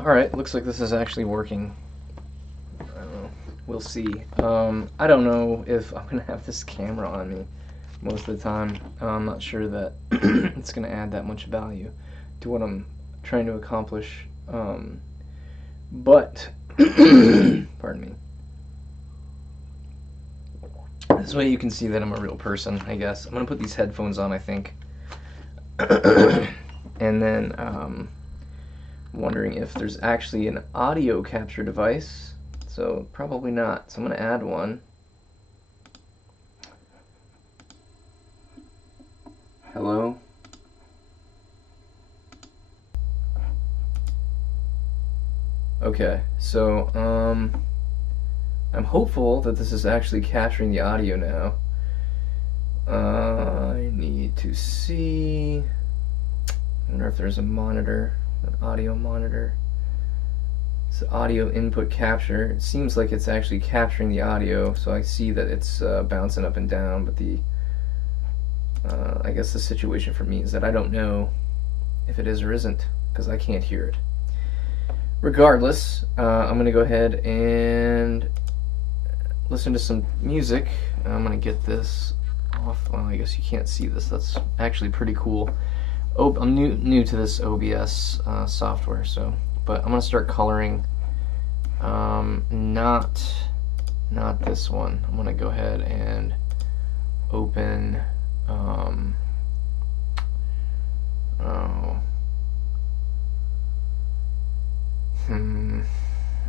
Alright, looks like this is actually working. I don't know. We'll see. I don't know if I'm gonna have this camera on me most of the time. I'm not sure that it's gonna add that much value to what I'm trying to accomplish. But pardon me. This way you can see that I'm a real person, I guess. I'm gonna put these headphones on, I think. And then wondering if there's actually an audio capture device. So probably not. So I'm gonna add one. Hello? Okay, so I'm hopeful that this is actually capturing the audio now. I need to see. I wonder if there's a monitor, an audio monitor. It's audio input capture. It seems like it's actually capturing the audio, so I see that it's bouncing up and down, but the I guess the situation for me is that I don't know if it is or isn't, because I can't hear it. Regardless, I'm going to go ahead and listen to some music. I'm going to get this off. Well, I guess you can't see this. That's actually pretty cool. I'm new to this OBS software, so but I'm going to start coloring. Not this one. I'm going to go ahead and open.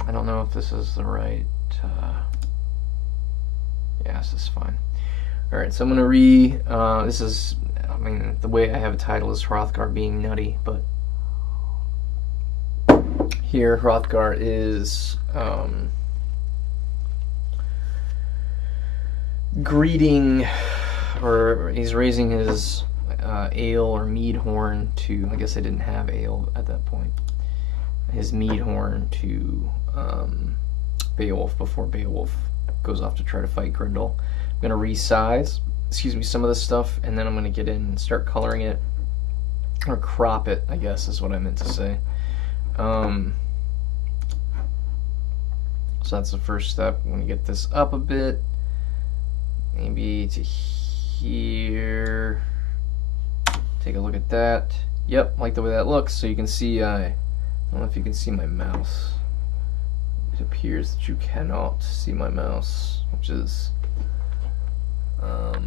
I don't know if this is the right. Yeah, this is fine. All right, so I'm gonna this is. I mean, the way I have a title is Hrothgar being nutty, but here Hrothgar is greeting, or he's raising his ale or mead horn to. I guess I didn't have ale at that point. His mead horn to Beowulf before Beowulf goes off to try to fight Grendel. I'm gonna resize, some of this stuff, and then I'm gonna get in and start coloring it, or crop it, I guess is what I meant to say. So that's the first step. I'm gonna get this up a bit, maybe to here. Take a look at that. Yep, like the way that looks. So you can see I don't know if you can see my mouse. It appears that you cannot see my mouse, which is let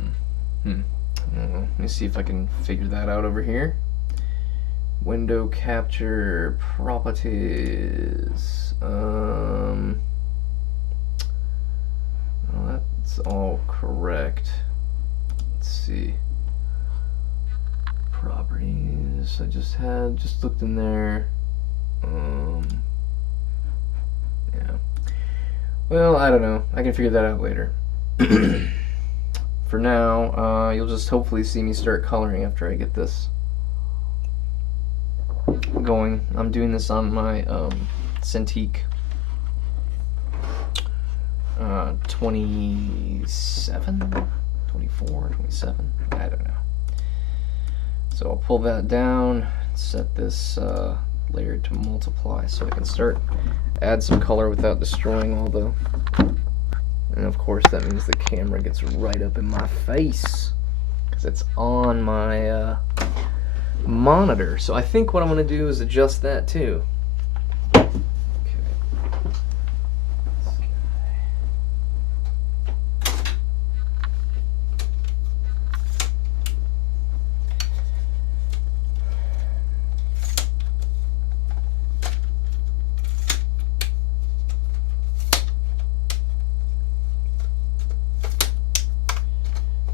me see if I can figure that out over here. Window capture properties. Well, that's all correct. Let's see. Properties. I just looked in there. Yeah. Well, I don't know. I can figure that out later. For now, you'll just hopefully see me start coloring after I get this going. I'm doing this on my Cintiq 27, 24, 27. I don't know. So I'll pull that down, set this layer to multiply so I can start add some color without destroying all the, and of course that means the camera gets right up in my face because it's on my monitor. So I think what I'm going to do is adjust that too.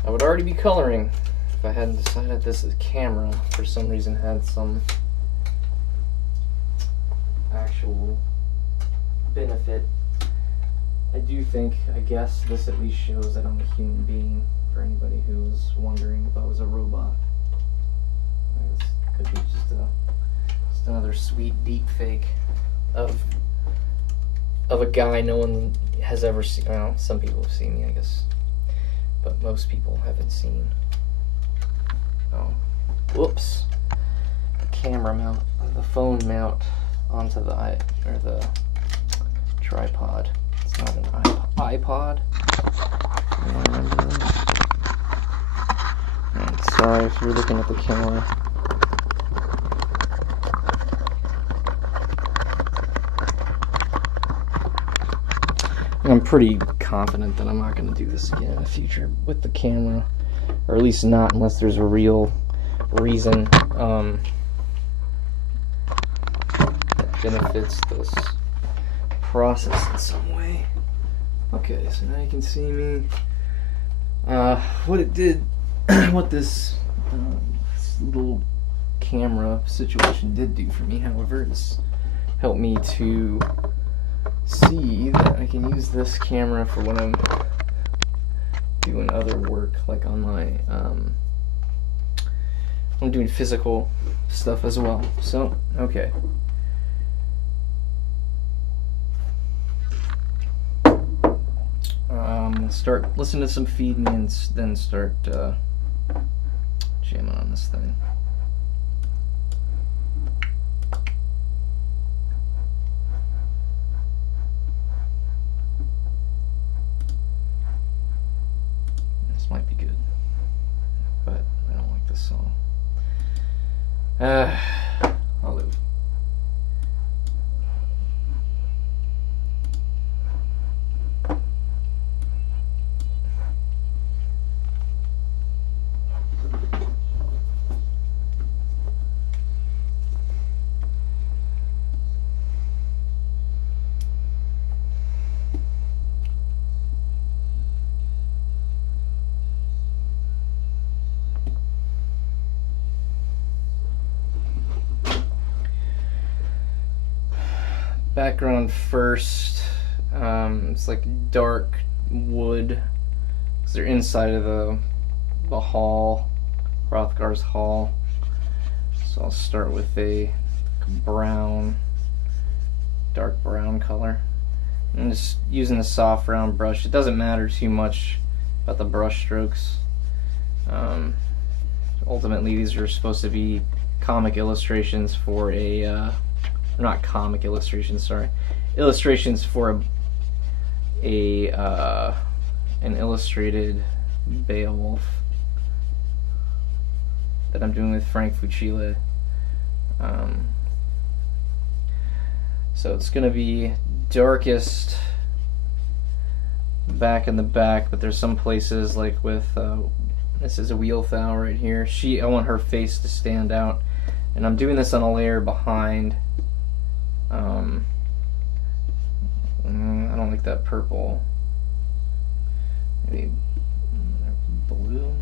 I would already be coloring if I hadn't decided this camera for some reason had some actual benefit. I do think, I guess, this at least shows that I'm a human being, for anybody who was wondering if I was a robot. This could be just another sweet deep fake of a guy no one has ever seen. Well, some people have seen me, I guess, but most people haven't seen. Oh, whoops. The camera mount, the phone mount onto the the tripod. It's not an iPod. And sorry if you're looking at the camera. I'm pretty confident that I'm not going to do this again in the future with the camera, or at least not unless there's a real reason that benefits this process in some way. Okay, so now you can see me. What it did, what this little camera situation did do for me, however, is help me to see that I can use this camera for when I'm doing other work, like on my I'm doing physical stuff as well. So okay, start listening to some Feed Me and then start jamming on this thing. Might be good, but I don't like this song. I'll live. Background first. It's like dark wood because they're inside of the hall, Hrothgar's hall. So I'll start with a brown, dark brown color. I'm just using a soft round brush. It doesn't matter too much about the brush strokes. Ultimately, these are supposed to be comic illustrations for a not comic illustrations, sorry, illustrations for an illustrated Beowulf that I'm doing with Frank Fucile. So it's going to be darkest back in the back, but there's some places like with this is a Wealhtheow right here. I want her face to stand out, and I'm doing this on a layer behind. I don't like that purple. Maybe blue.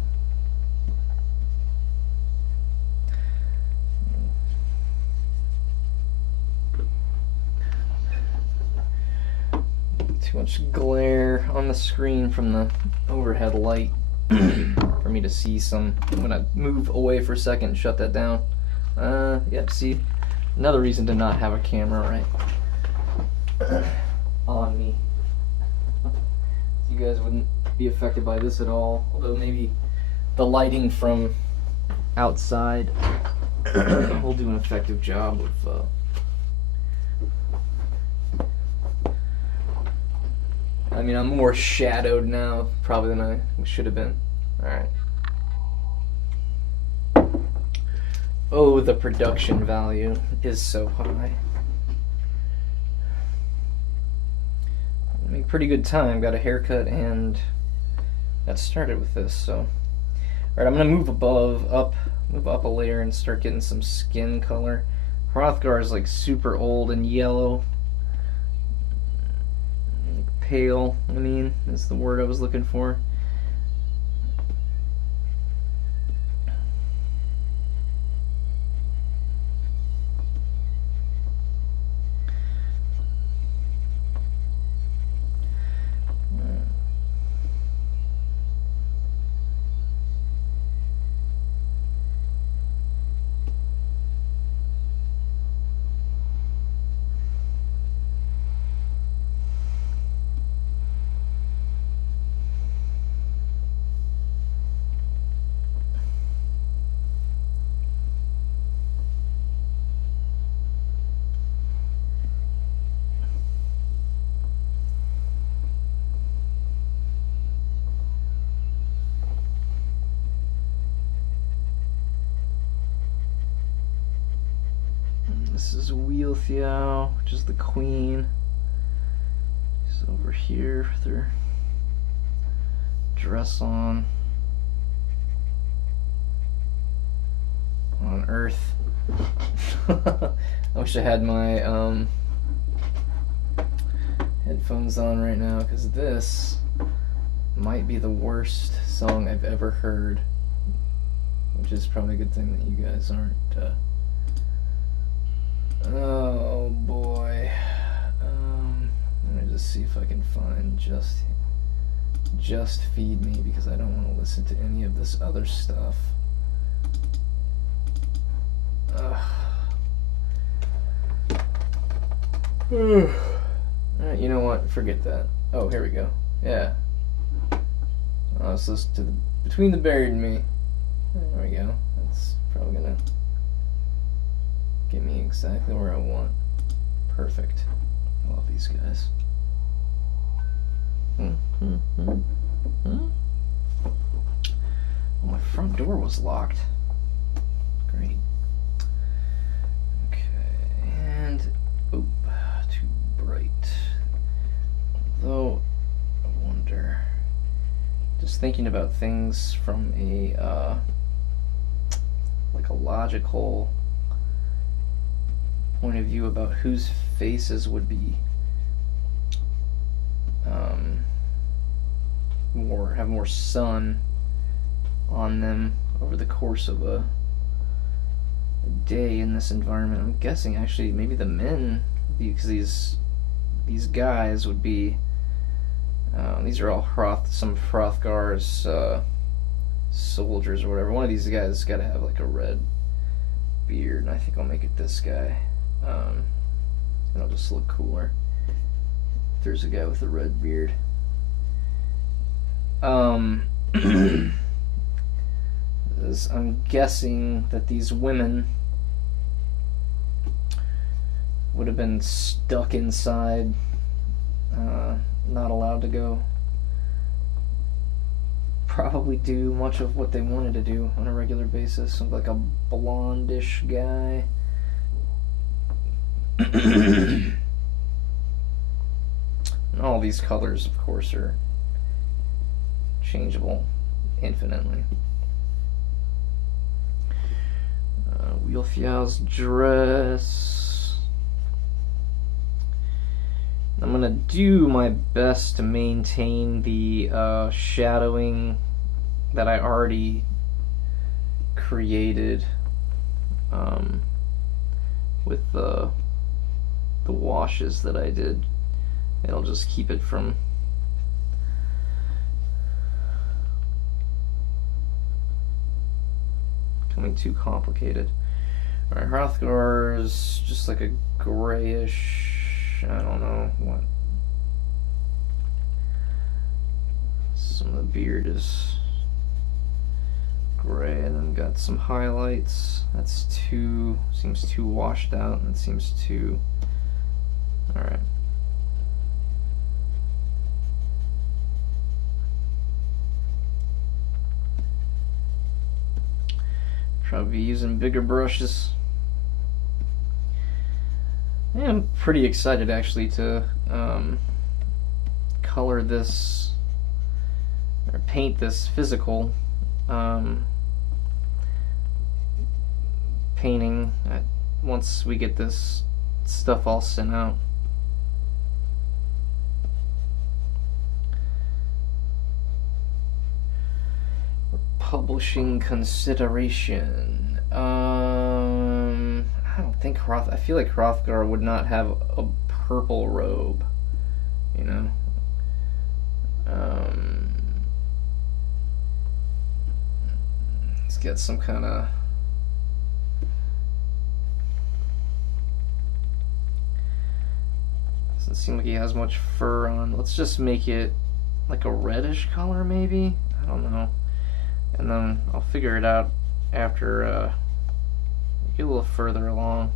Too much glare on the screen from the overhead light for me to see some. I'm gonna move away for a second and shut that down. Yep, see, another reason to not have a camera right on me. You guys wouldn't be affected by this at all, although maybe the lighting from outside will do an effective job of I mean, I'm more shadowed now probably than I should have been. Alright. Oh, the production value is so high. I make pretty good time. Got a haircut and got started with this. So, alright, I'm gonna move move up a layer and start getting some skin color. Hrothgar is like super old and yellow. Pale, I mean, is the word I was looking for. This is Hrothgar, which is the queen. She's over here with her dress on Earth. I wish I had my headphones on right now, because this might be the worst song I've ever heard, which is probably a good thing that you guys aren't. Oh boy. Let me just see if I can find just Feed Me, because I don't want to listen to any of this other stuff. Alright, you know what? Forget that. Oh, here we go. Yeah. Let's listen to Between the Buried and Me. There we go. That's probably gonna get me exactly where I want. Perfect. I love these guys. Oh, my front door was locked. Great. Okay, and oop, too bright. Although, I wonder. Just thinking about things from a like a logical point of view about whose faces would be have more sun on them over the course of a day in this environment. I'm guessing actually maybe the men, because these guys would be these are all some Hrothgar's soldiers or whatever. One of these guys got to have like a red beard, and I think I'll make it this guy. It'll just look cooler if there's a guy with a red beard. I'm guessing that these women would have been stuck inside, not allowed to go probably do much of what they wanted to do on a regular basis. So like a blondish guy. And all these colors, of course, are changeable infinitely. Hrothgar's dress. I'm gonna do my best to maintain the shadowing that I already created with the washes that I did. It'll just keep it from becoming too complicated. Alright, Hrothgar is just like a grayish, I don't know what. Some of the beard is gray, and then got some highlights. That's seems too washed out, and it seems too, alright. Probably be using bigger brushes. I am pretty excited actually to color this or paint this physical painting once we get this stuff all sent out. Publishing consideration. I don't think I feel like Hrothgar would not have a purple robe, you know. Let's get some kind of doesn't seem like he has much fur on. Let's just make it like a reddish color, maybe. I don't know. And then I'll figure it out after get a little further along.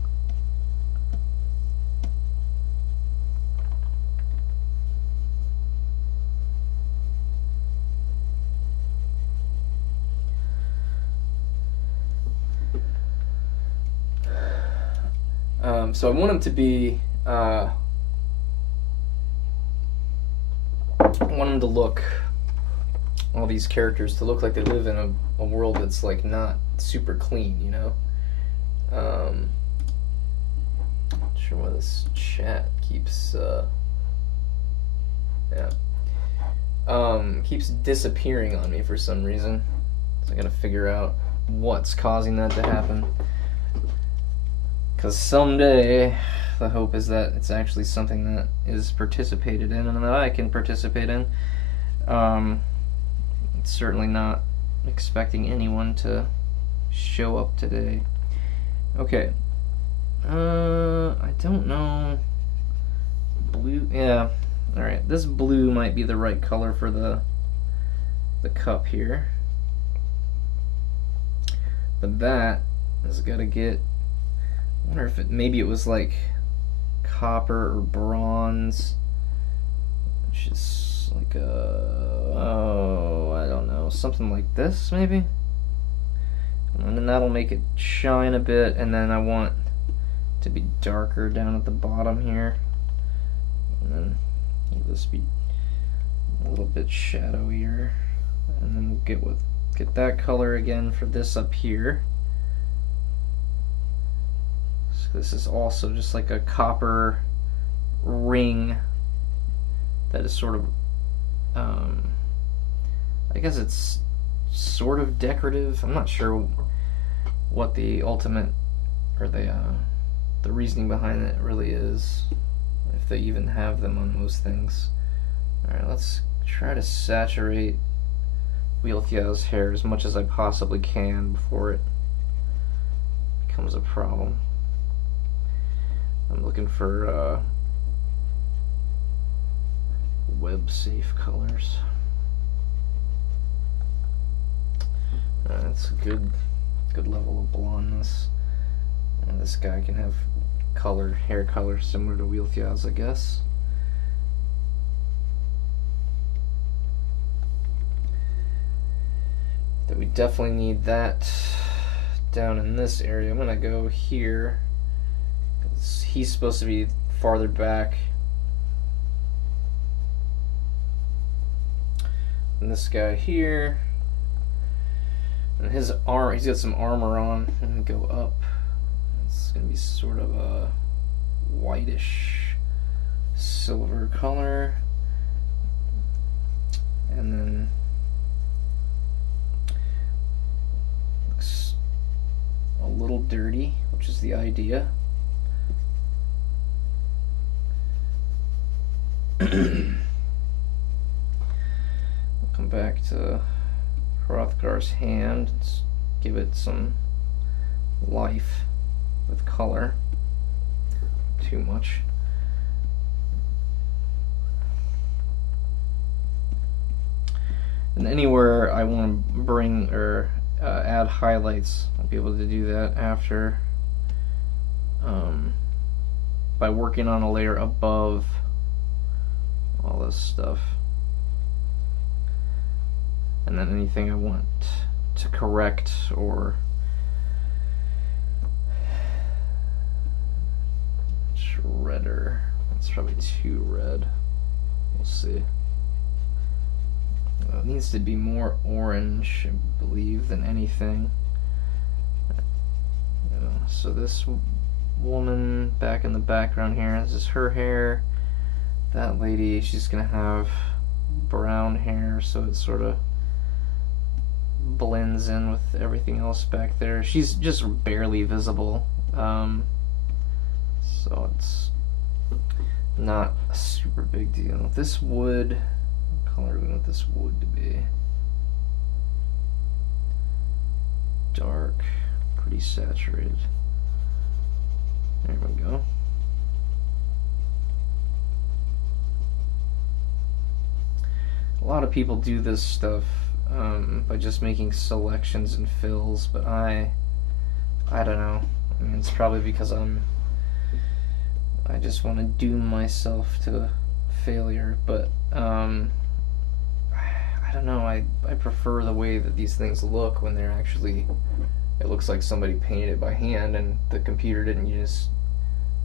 So I want them to be, I want them to look, all these characters to look like they live in a world that's like not super clean, you know? Not sure why this chat keeps, keeps disappearing on me for some reason. So I gotta figure out what's causing that to happen. Because someday, the hope is that it's actually something that is participated in and that I can participate in. It's certainly not expecting anyone to show up today. Okay. I don't know. Blue, yeah. Alright, this blue might be the right color for the cup here. But that has got to get, I wonder if maybe it was like copper or bronze, which is like I don't know, something like this maybe. And then that'll make it shine a bit, and then I want it to be darker down at the bottom here. And then this be a little bit shadowier, and then we'll get that color again for this up here. So this is also just like a copper ring that is sort of, I guess it's sort of decorative. I'm not sure what the ultimate or the reasoning behind it really is, if they even have them on most things. Alright, let's try to saturate Hrothgar's hair as much as I possibly can before it becomes a problem. I'm looking for web-safe colors. That's a good level of blondness. And this guy can have hair color similar to Hrothgar's, I guess. That we definitely need that down in this area. I'm gonna go here, 'cause he's supposed to be farther back. And this guy here, and his arm, he's got some armor on. I'm gonna go up. It's gonna be sort of a whitish silver color, and then looks a little dirty, which is the idea. We'll come back to Hrothgar's hand, let's give it some life with color. Too much. And anywhere I want to bring or add highlights, I'll be able to do that after by working on a layer above all this stuff. And then anything I want to correct or redder. It's probably too red. We'll see. It needs to be more orange, I believe, than anything. So this woman back in the background here, this is her hair. That lady, she's gonna have brown hair, so it sort of blends in with everything else back there. She's just barely visible. So it's not a super big deal. This wood, what color do we want this wood to be? Dark, pretty saturated. There we go. A lot of people do this stuff by just making selections and fills, but I don't know. I mean, it's probably because I just want to doom myself to failure, but I don't know, I prefer the way that these things look when they're actually, it looks like somebody painted it by hand and the computer didn't just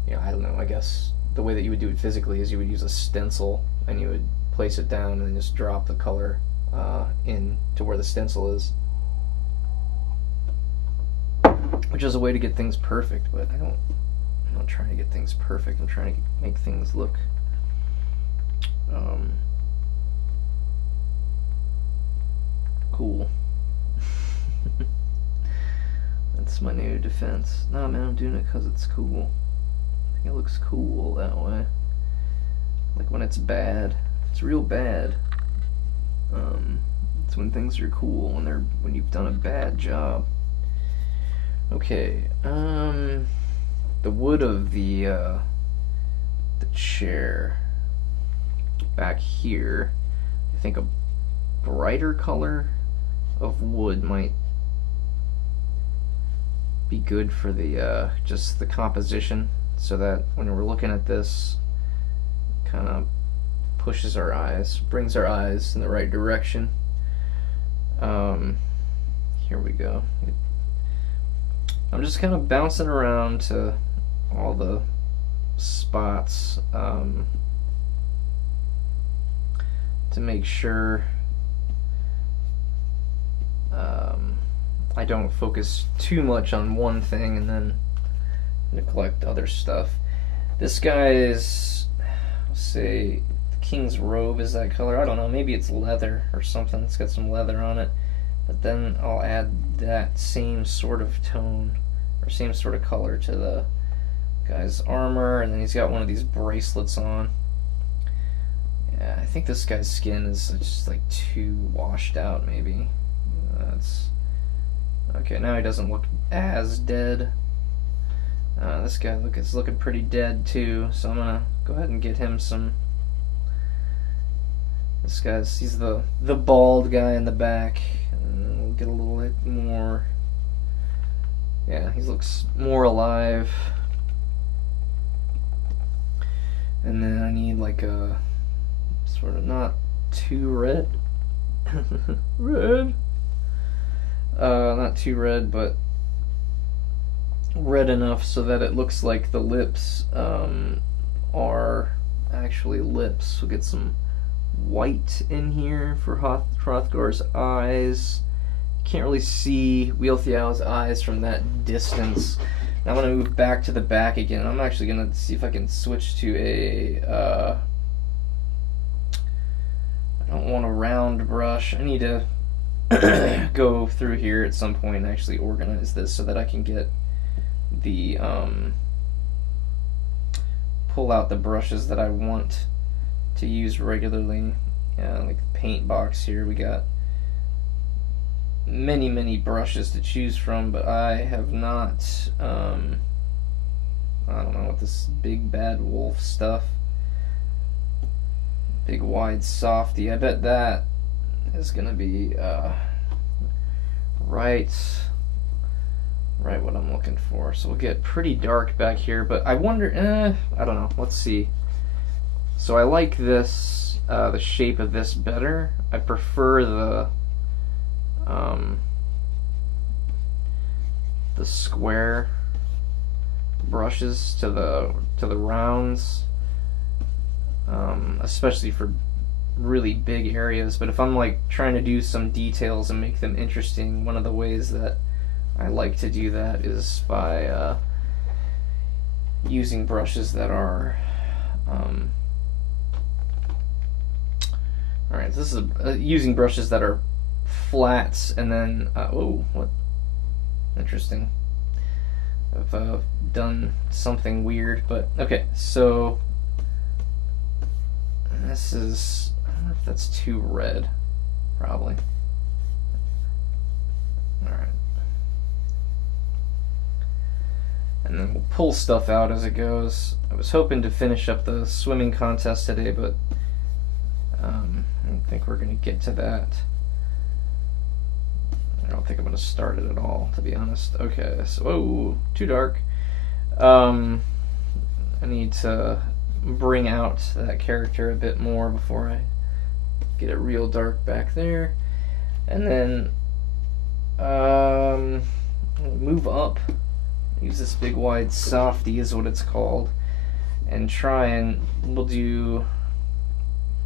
I don't know, I guess the way that you would do it physically is you would use a stencil and you would place it down and then just drop the color in to where the stencil is, which is a way to get things perfect. But I'm not trying to get things perfect. I'm trying to make things look cool. That's my new defense. No, man, I'm doing it because it's cool. I think it looks cool that way. Like when it's bad, it's real bad. It's when things are cool, when you've done a bad job. Okay, the wood of the chair back here, I think a brighter color of wood might be good for the just the composition, so that when we're looking at this, kind of pushes our eyes, brings our eyes in the right direction. Here we go. I'm just kind of bouncing around to all the spots to make sure I don't focus too much on one thing and then neglect other stuff. This guy is, let's say, the king's robe is that color. I don't know, maybe it's leather or something. It's got some leather on it. But then I'll add that same sort of tone or same sort of color to the guy's armor, and then he's got one of these bracelets on. Yeah, I think this guy's skin is just like too washed out, maybe. That's okay. Now he doesn't look as dead. This guy is looking pretty dead too, so I'm gonna go ahead and get him some. He's the bald guy in the back. And we'll get a little bit more. Yeah, he looks more alive. And then I need like a sort of not too red. Red. Not too red, but red enough so that it looks like the lips are actually lips. We'll get some white in here for Hrothgar's eyes. Can't really see Wealhtheow's eyes from that distance. Now I'm going to move back to the back again. I'm actually going to see if I can switch to a I don't want a round brush. I need to go through here at some point and actually organize this so that I can get the pull out the brushes that I want to use regularly. Like the paint box here, we got many brushes to choose from, but I have not I don't know what this big bad wolf stuff, big wide softy, I bet that is gonna be right what I'm looking for. So we'll get pretty dark back here, but I wonder, I don't know, let's see. So I like this, the shape of this better. I prefer the square brushes to the rounds, especially for really big areas. But if I'm like trying to do some details and make them interesting, one of the ways that I like to do that is by using brushes that are alright, this is using brushes that are flats, and then oh, what interesting. I've done something weird, but okay, so this is, I don't know if that's too red, probably. Alright. And then we'll pull stuff out as it goes. I was hoping to finish up the swimming contest today, but I don't think we're going to get to that. I don't think I'm going to start it at all, to be honest. Okay, so, whoa, too dark. I need to bring out that character a bit more before I get it real dark back there. And then move up use this big wide softy is what it's called, and try and we'll do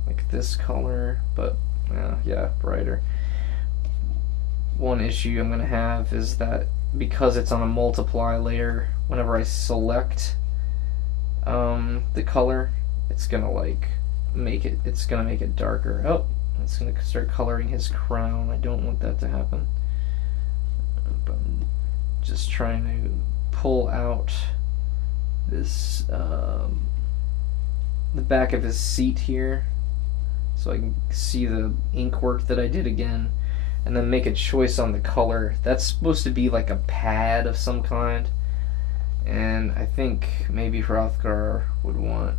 like this color, but yeah, brighter. One issue I'm gonna have is that because it's on a multiply layer, whenever I select the color, it's gonna like make it darker. Oh, it's gonna start coloring his crown. I don't want that to happen. But I'm just trying to pull out this the back of his seat here, so I can see the ink work that I did again, and then make a choice on the color. That's supposed to be like a pad of some kind, and I think maybe Hrothgar would want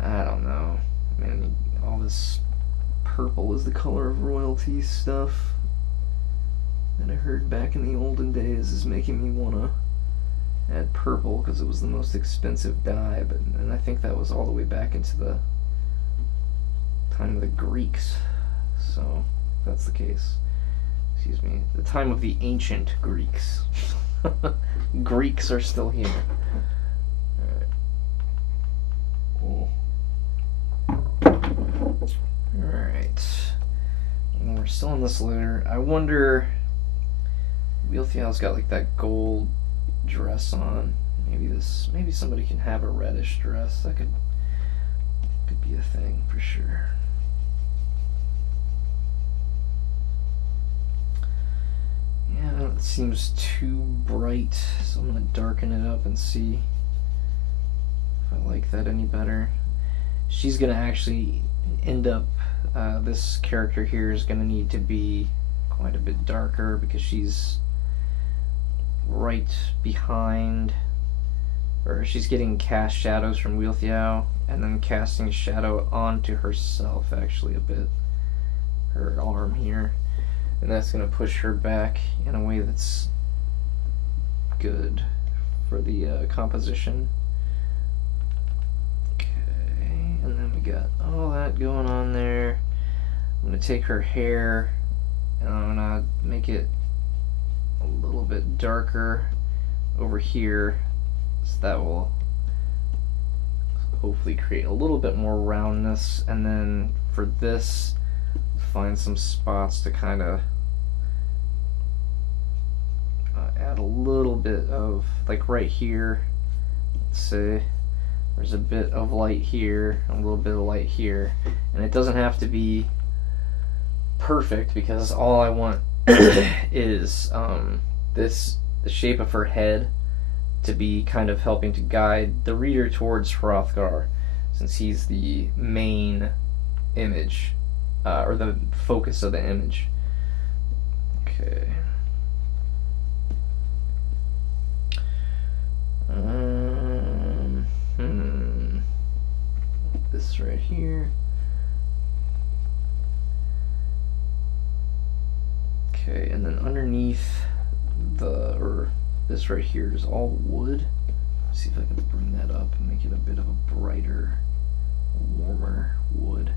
I don't know. Man, all this purple is the color of royalty stuff that I heard back in the olden days is making me want to add purple because it was the most expensive dye, and I think that was all the way back into the time of the Greeks. So if that's the case, excuse me, the time of the ancient Greeks. Greeks are still here. Alright. Alright. We're still in this layer. I wonder, Wealhtheow's got like that gold dress on. Maybe somebody can have a reddish dress. That could be a thing for sure. Yeah, it seems too bright, so I'm gonna darken it up and see if I like that any better. She's gonna actually end up, this character here is gonna need to be quite a bit darker because she's right behind, or she's getting cast shadows from Wealhtheow and then casting a shadow onto herself actually a bit, her arm here, and that's going to push her back in a way that's good for the composition. Okay, and then we got all that going on there. I'm going to take her hair and I'm going to make it a little bit darker over here, so that will hopefully create a little bit more roundness, and then for this find some spots to kind of add a little bit of, like right here, let's say there's a bit of light here, a little bit of light here, and it doesn't have to be perfect because all I want is the shape of her head to be kind of helping to guide the reader towards Hrothgar, since he's the main image, or the focus of the image. Okay. This right here. Okay, and then underneath this right here is all wood. Let's see if I can bring that up and make it a bit of a brighter, warmer wood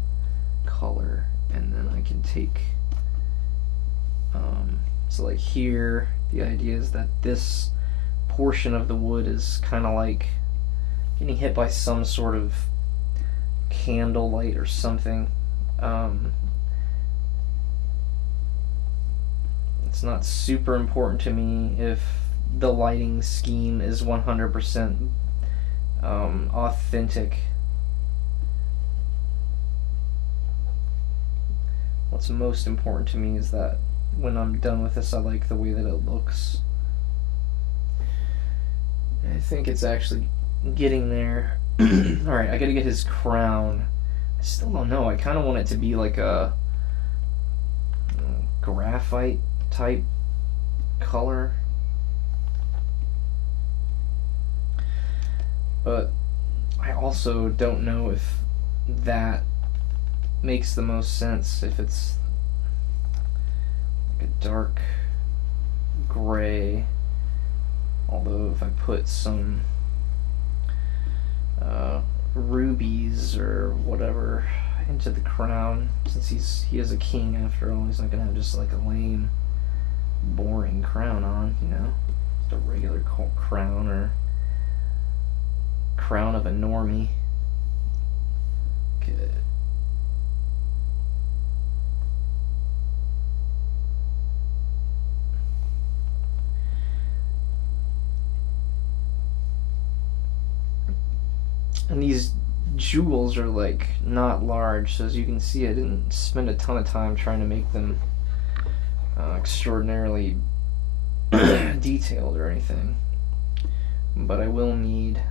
color, and then I can take so like here, the idea is that this portion of the wood is kind of like getting hit by some sort of candlelight or something. It's not super important to me if the lighting scheme is 100% authentic. What's most important to me is that when I'm done with this, I like the way that it looks. I think it's actually getting there. Alright, I gotta get his crown. I still don't know. I kind of want it to be like a graphite type color. But I also don't know if that makes the most sense, if it's like a dark gray, although if I put some rubies or whatever into the crown, since he is a king after all, he's not gonna have just like a lame boring crown on, you know, just a regular crown or crown of a normie. Okay. And these jewels are like not large, so as you can see, I didn't spend a ton of time trying to make them extraordinarily detailed or anything. But I will need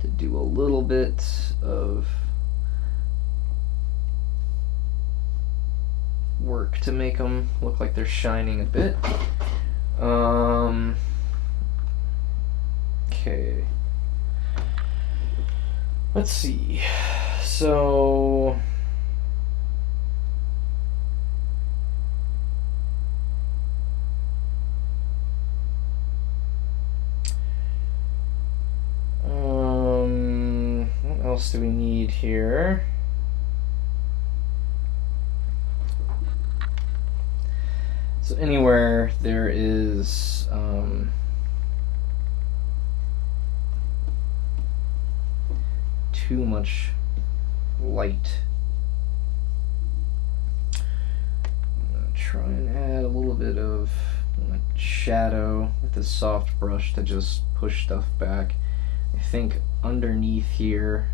to do a little bit of work to make them look like they're shining a bit. Okay. Let's see. So what else do we need here? So anywhere there is too much light, I'm gonna try and add a little bit of shadow with this soft brush to just push stuff back. I think underneath here,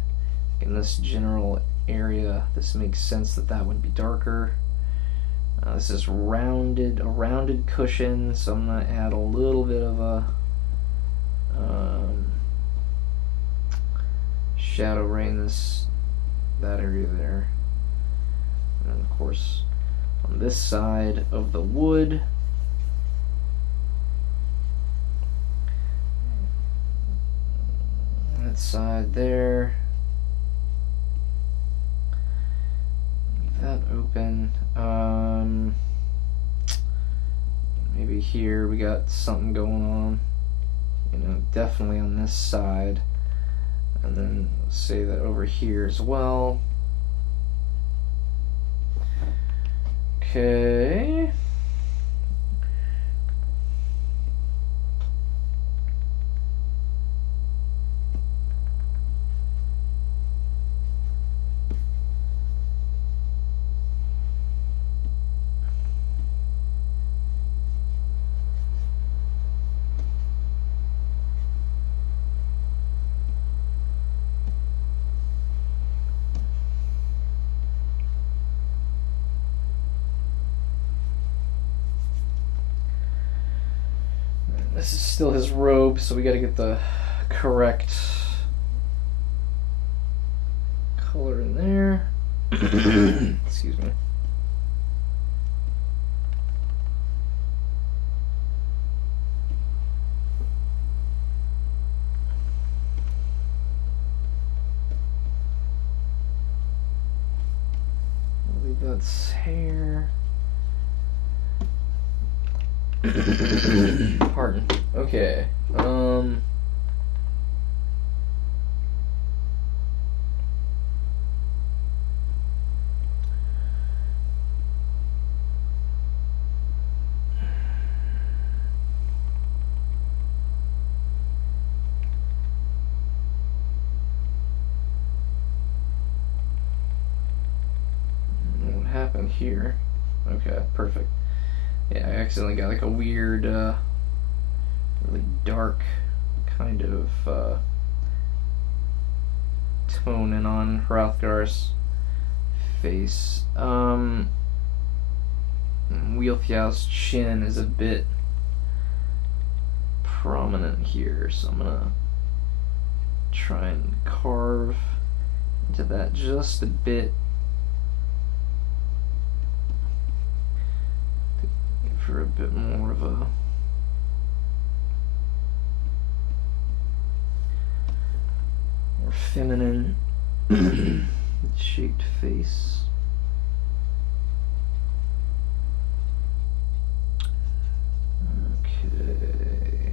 in this general area, this makes sense that would be darker. This is a rounded cushion, so I'm gonna add a little bit of a shadow ray in that area there. And of course, on this side of the wood, that side there, leave that open. Maybe here we got something going on, you know, definitely on this side, and then say that over here as well. Okay. This is still his robe, so we gotta get the correct color in there. Excuse me. I believe that's hair. Pardon. Okay. What happened here? Okay, perfect. Yeah, I accidentally got like a weird, really dark kind of tone in on Hrothgar's face. Wealhtheow's chin is a bit prominent here, so I'm gonna try and carve into that just a bit for a bit more of a more feminine shaped face. Okay,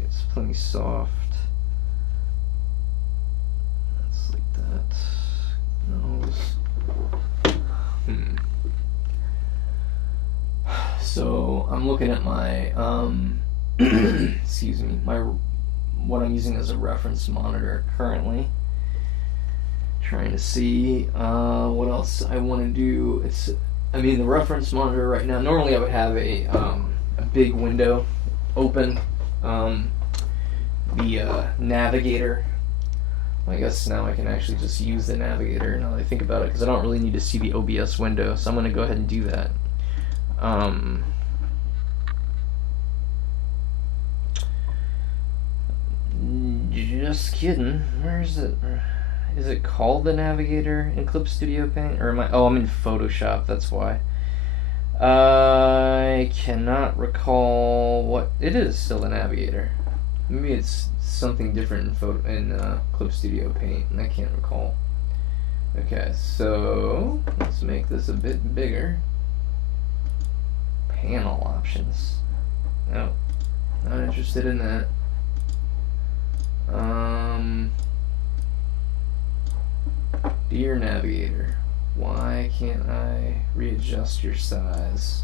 it's plenty soft. That's like that. Nose. So I'm looking at my excuse me, what I'm using as a reference monitor currently. Trying to see what else I want to do. The reference monitor right now. Normally I would have a big window open. The navigator. I guess now I can actually just use the navigator now that I think about it, because I don't really need to see the OBS window, so I'm going to go ahead and do that. Just kidding. Where is it? Is it called the navigator in Clip Studio Paint? Or am I? Oh, I'm in Photoshop, that's why. I cannot recall what... It is still the navigator. Maybe it's something different in Clip Studio Paint, and I can't recall. Okay, so let's make this a bit bigger. Panel options. No, not interested in that. Dear Navigator, why can't I readjust your size?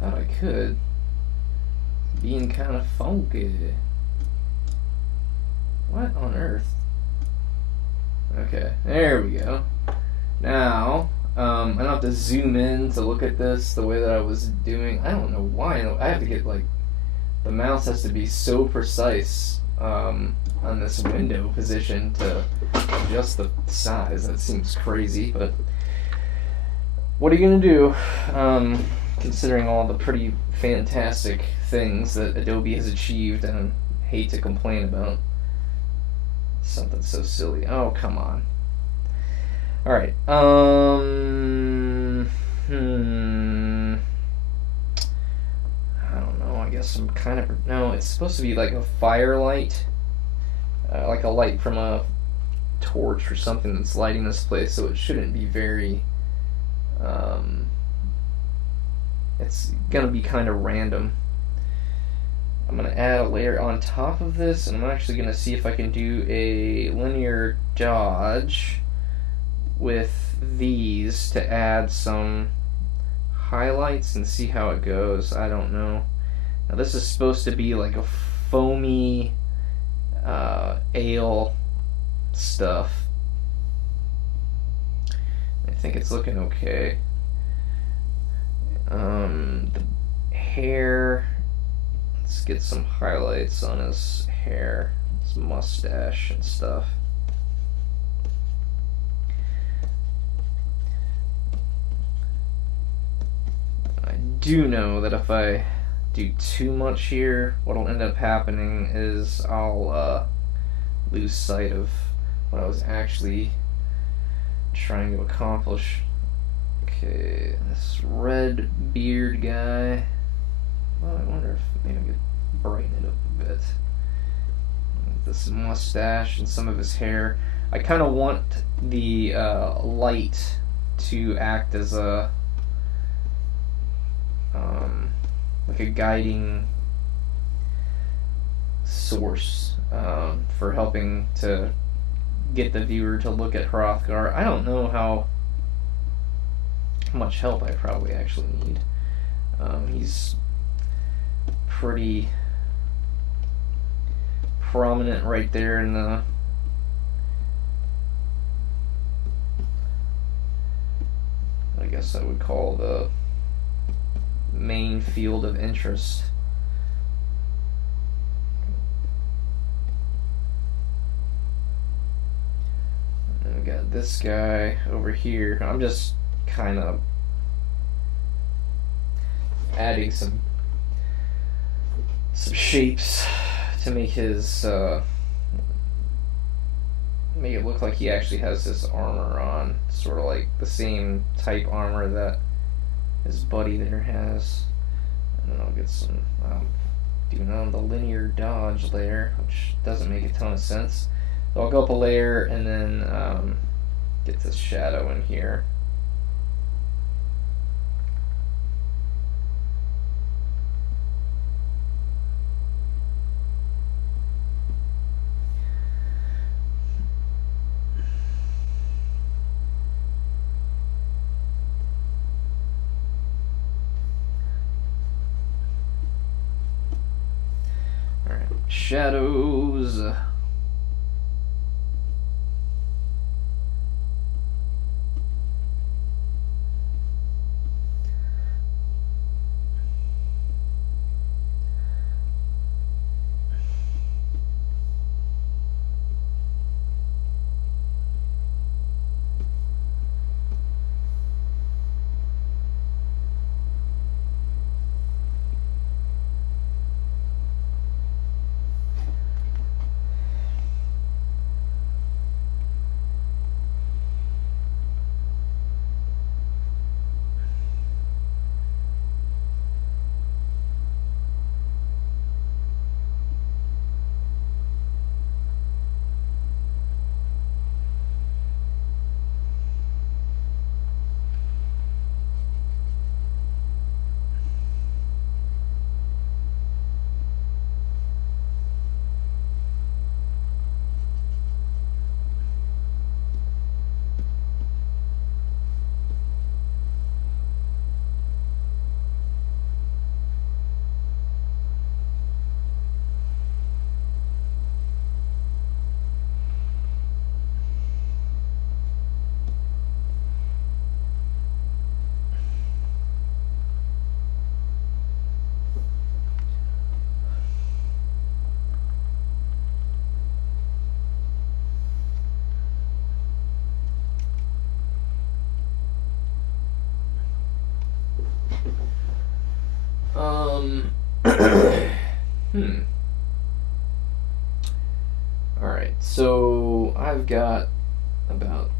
Thought I could. Being kind of funky. What on earth? Okay, there we go. Now, I don't have to zoom in to look at this the way that I was doing. I don't know why. I have to get, like, the mouse has to be so precise on this window position to adjust the size. That seems crazy, but what are you going to do, considering all the pretty fantastic things that Adobe has achieved, and I hate to complain about something so silly. Oh, come on. Alright, I don't know, I guess I'm kind of... No, it's supposed to be like a firelight, like a light from a torch or something that's lighting this place, so it shouldn't be very... it's gonna be kind of random. I'm gonna add a layer on top of this, and I'm actually gonna see if I can do a linear dodge with these to add some highlights and see how it goes. I don't know. Now this is supposed to be like a foamy ale stuff. I think it's looking okay. The hair, let's get some highlights on his hair, his mustache and stuff. I do know that if I do too much here, what'll end up happening is I'll lose sight of what I was actually trying to accomplish. Okay, this red beard guy. Well, I wonder if maybe I could brighten it up a bit. This mustache and some of his hair. I kind of want the light to act as a like a guiding source for helping to get the viewer to look at Hrothgar. I don't know how much help I probably actually need. He's pretty prominent right there in the I guess I would call the main field of interest. And we got this guy over here. I'm just kind of adding some shapes to make his make it look like he actually has this armor on, sort of like the same type armor that his buddy there has. And then I'll get some doing on the linear dodge layer, which doesn't make a ton of sense. So I'll go up a layer and then get this shadow in here. Shadows. Alright, so I've got about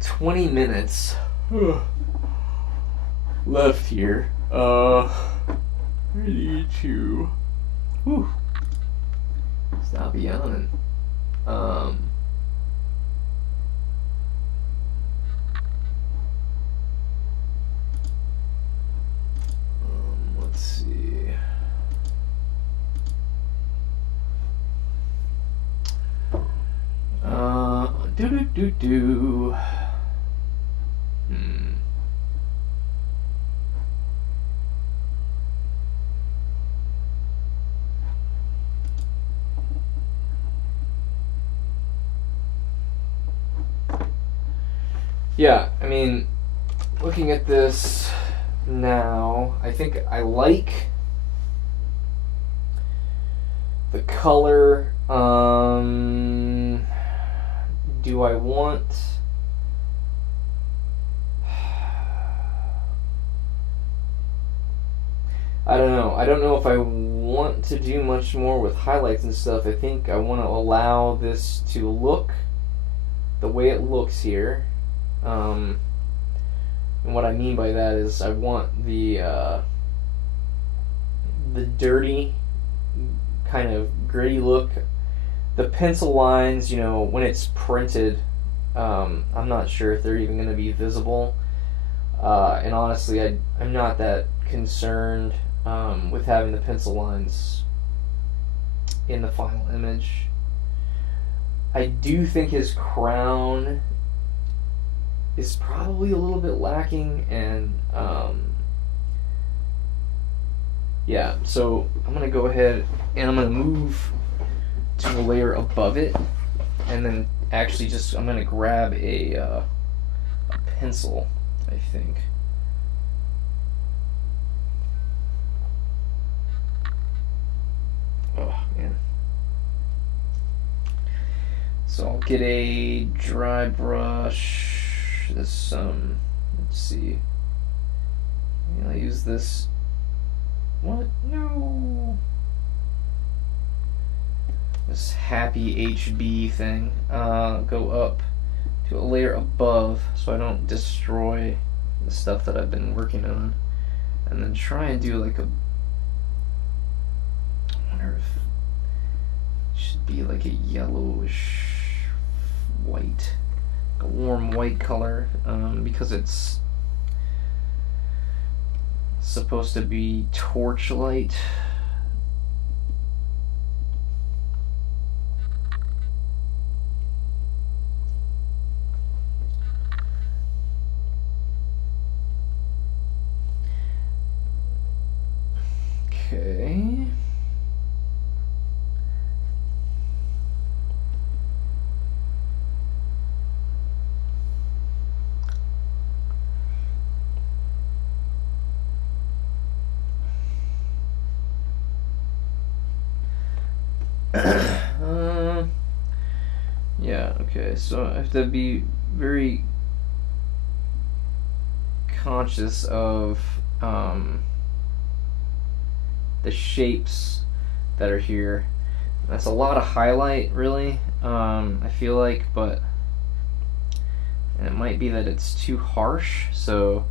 20 minutes left here. Ready to stop yawning. Let's see. Do. Yeah, I mean, looking at this now, I think I like the color. Do I want... I don't know. I don't know if I want to do much more with highlights and stuff. I think I want to allow this to look the way it looks here. And what I mean by that is I want the dirty, kind of gritty look. The pencil lines, you know, when it's printed, I'm not sure if they're even going to be visible. And honestly, I'm not that concerned with having the pencil lines in the final image. I do think his crown is probably a little bit lacking, and yeah, so I'm going to go ahead and I'm going to move to a layer above it, and then actually just I'm going to grab a pencil, I think. Oh man. So I'll get a dry brush. This let's see. I'll use this. What? No. This happy HB thing. Go up to a layer above so I don't destroy the stuff that I've been working on, and then try and do like a. I wonder if it should be like a yellowish white, a warm white color, because it's supposed to be torchlight. Okay. Okay, so I have to be very conscious of the shapes that are here. That's a lot of highlight, really, I feel like, but and it might be that it's too harsh, so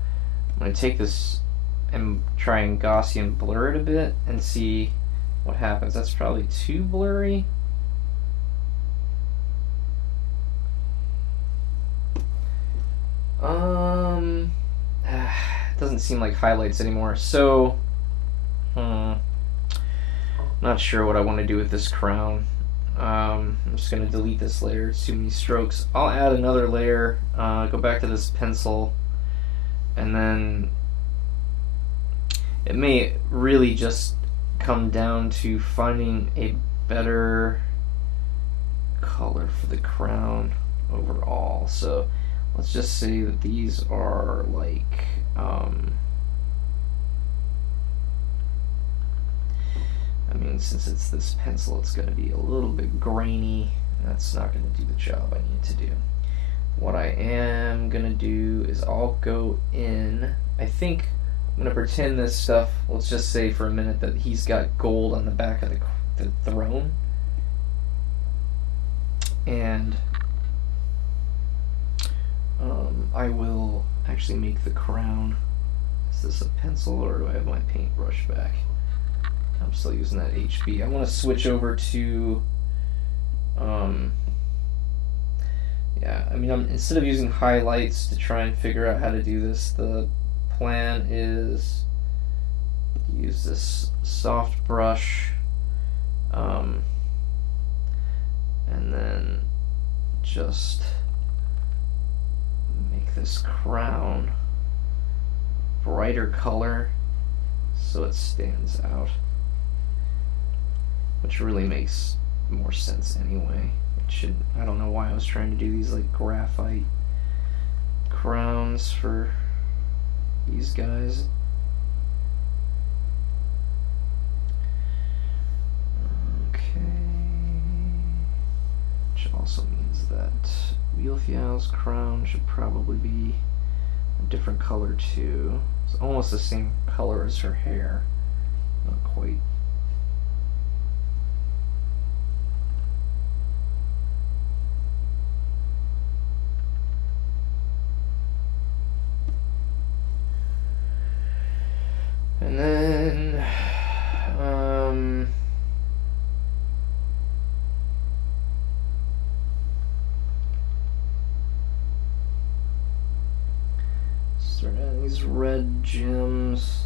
I'm going to take this and try and Gaussian blur it a bit and see what happens. That's probably too blurry. It doesn't seem like highlights anymore, so not sure what I want to do with this crown. I'm just going to delete this layer. It's too many strokes. I'll add another layer, go back to this pencil, and then it may really just come down to finding a better color for the crown overall. So let's just say that these are like I mean, since it's this pencil, it's going to be a little bit grainy. That's not going to do the job I need to do. What I am going to do is I'll go in. I think I'm going to pretend this stuff, let's just say for a minute that he's got gold on the back of the throne. And I will actually make the crown. Is this a pencil or do I have my paintbrush back? I'm still using that HB. I want to switch over to, yeah, I mean, instead of using highlights to try and figure out how to do this, the plan is use this soft brush, and then just make this crown brighter color so it stands out. Which really makes more sense anyway. It should. I don't know why I was trying to do these like graphite crowns for these guys. Okay. Which also means that Wheelfjall's crown should probably be a different color too. It's almost the same color as her hair. Not quite. And then, start adding these red gems,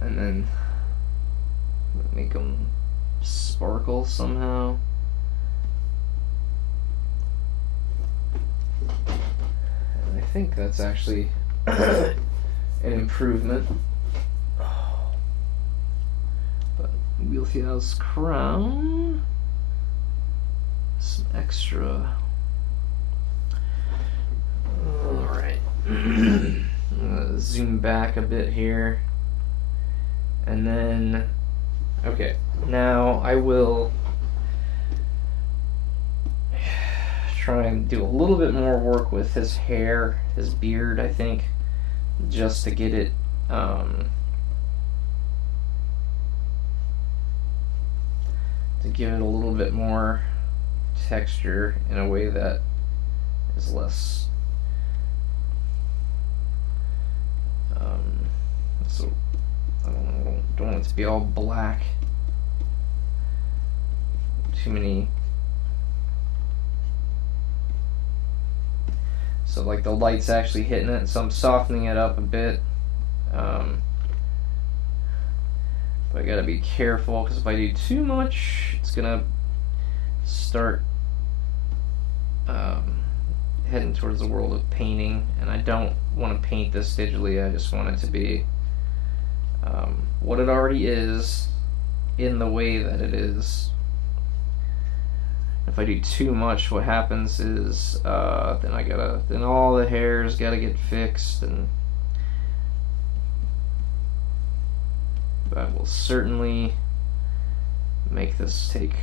and then make them sparkle somehow. And I think that's actually an improvement. But Wheelfjall's crown, some extra. Alright. Zoom back a bit here. And then, okay, now I will try and do a little bit more work with his hair, his beard, I think, just to get it to give it a little bit more texture in a way that is less so I don't want it to be all black. Too many. So like the light's actually hitting it, so I'm softening it up a bit. But I gotta be careful because if I do too much, it's gonna start heading towards the world of painting, and I don't want to paint this digitally. I just want it to be what it already is in the way that it is. If I do too much, what happens is then all the hairs gotta get fixed, and that will certainly make this take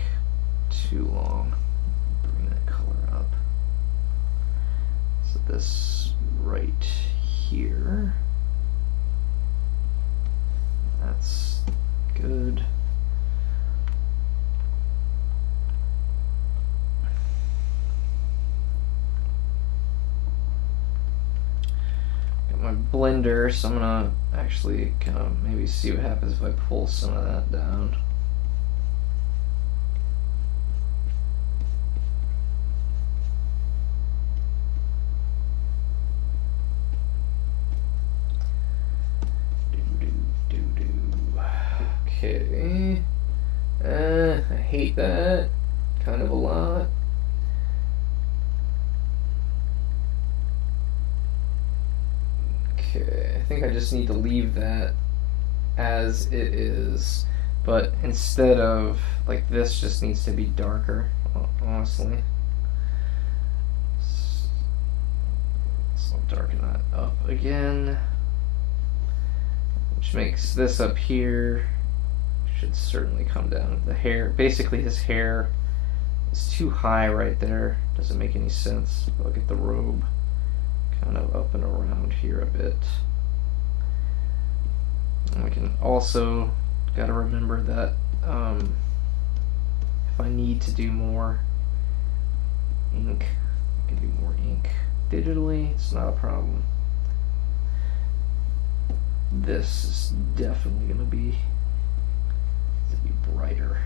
too long. Bring that color up. So this right here. That's good. Got my blender, so I'm gonna actually kind of maybe see what happens if I pull some of that down. Okay. I hate that. Kind of a lot. Okay, I think I just need to leave that as it is. But instead of, like, this just needs to be darker, honestly. So I'll darken that up again. Which makes this up here should certainly come down. The hair, basically his hair is too high right there. Doesn't make any sense. I'll get the robe kind of up and around here a bit. And we can also gotta remember that if I need to do more ink, I can do more ink digitally. It's not a problem. This is definitely gonna be brighter.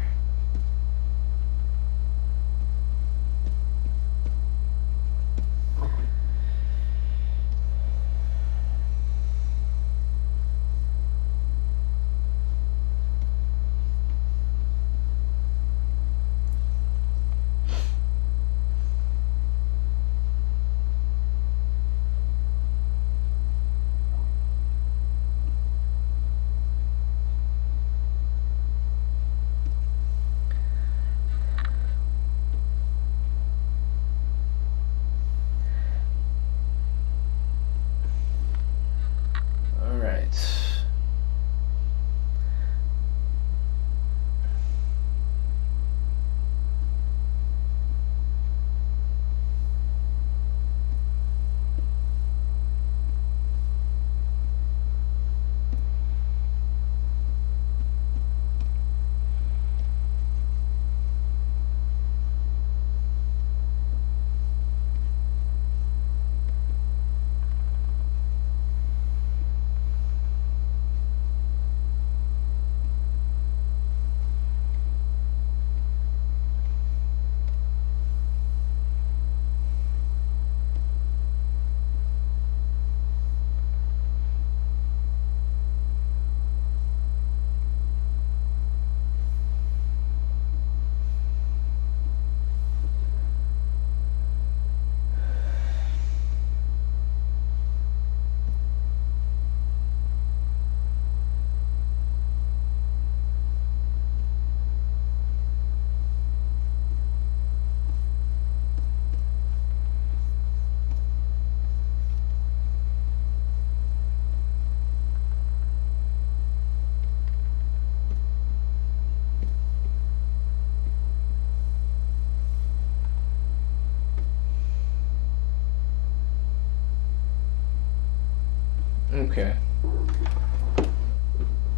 Okay.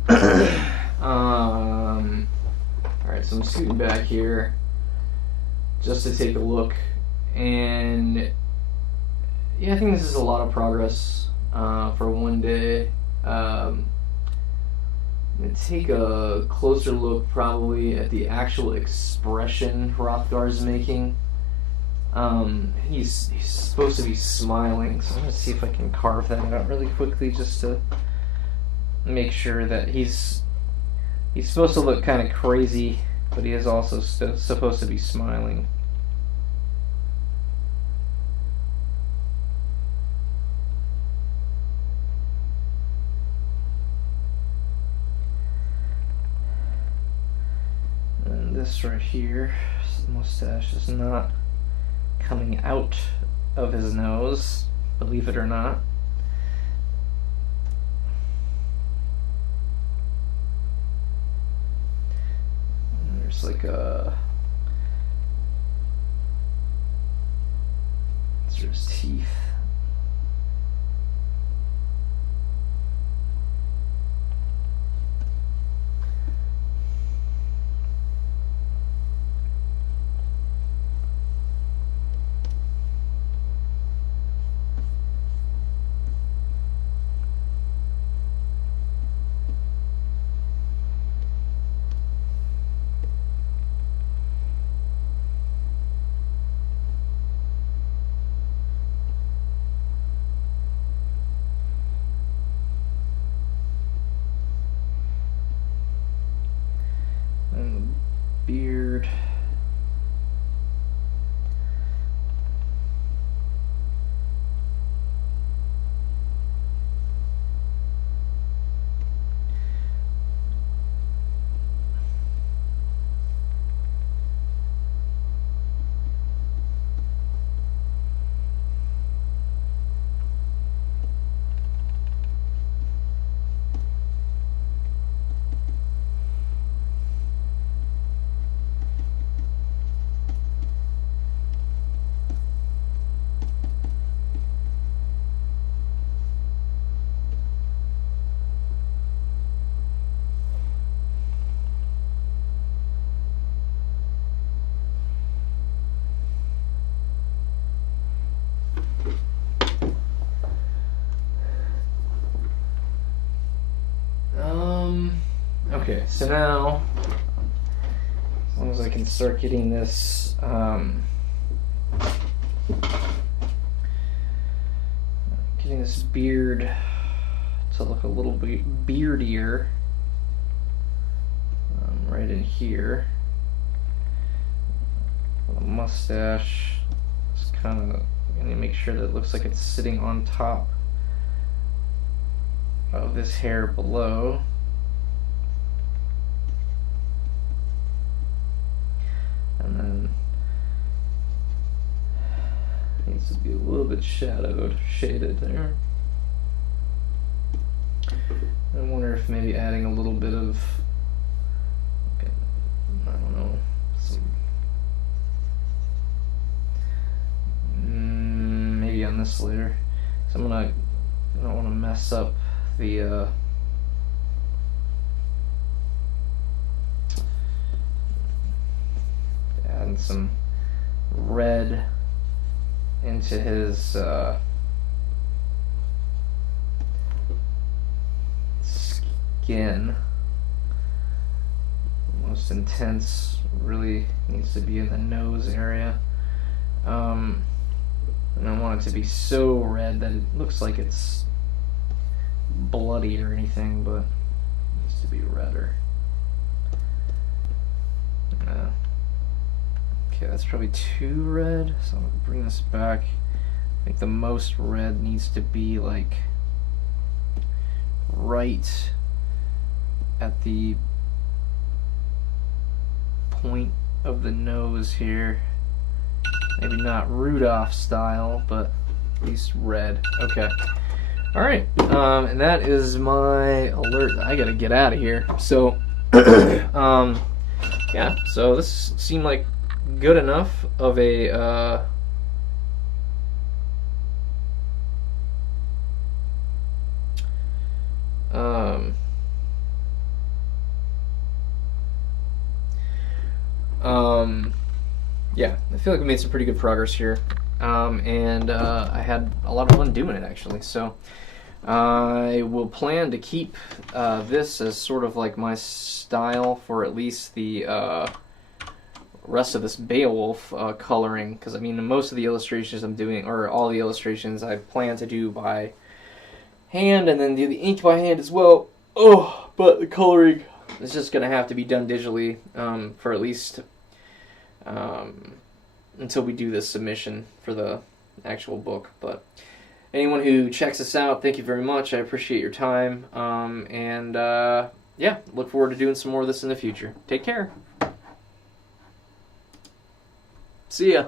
Alright, so I'm scooting back here just to take a look, and yeah, I think this is a lot of progress for one day. I'm going to take a closer look probably at the actual expression Hrothgar's making. He's supposed to be smiling, so I'm going to see if I can carve that out really quickly just to make sure that he's supposed to look kind of crazy, but he is also supposed to be smiling. And this right here, the mustache is not coming out of his nose, believe it or not. And there's like a There's teeth. And the beard. Okay, so now, as long as I can start getting this, getting this beard to look a little bit beardier, right in here. The mustache, just kind of going to make sure that it looks like it's sitting on top of this hair below. And then needs to be a little bit shaded there. I wonder if maybe adding a little bit of, okay, I don't know, maybe on this later. So I don't want to mess up the adding some red into his skin. Most intense really needs to be in the nose area. And I want it to be so red that it looks like it's bloody or anything, but it needs to be redder. Okay, that's probably too red, so I'm gonna bring this back. I think the most red needs to be like right at the point of the nose here. Maybe not Rudolph style, but at least red. Okay. Alright, and that is my alert. I gotta get out of here. So, yeah, so this seemed like good enough of a, yeah, I feel like we made some pretty good progress here, and I had a lot of fun doing it, actually. So I will plan to keep this as sort of like my style for at least the rest of this Beowulf coloring, because I mean most of the illustrations I'm doing, or all the illustrations I plan to do by hand, and then do the ink by hand as well. Oh, but the coloring is just gonna have to be done digitally for at least until we do this submission for the actual book. But anyone who checks us out, thank you very much. I appreciate your time, and yeah, look forward to doing some more of this in the future. Take care. See ya.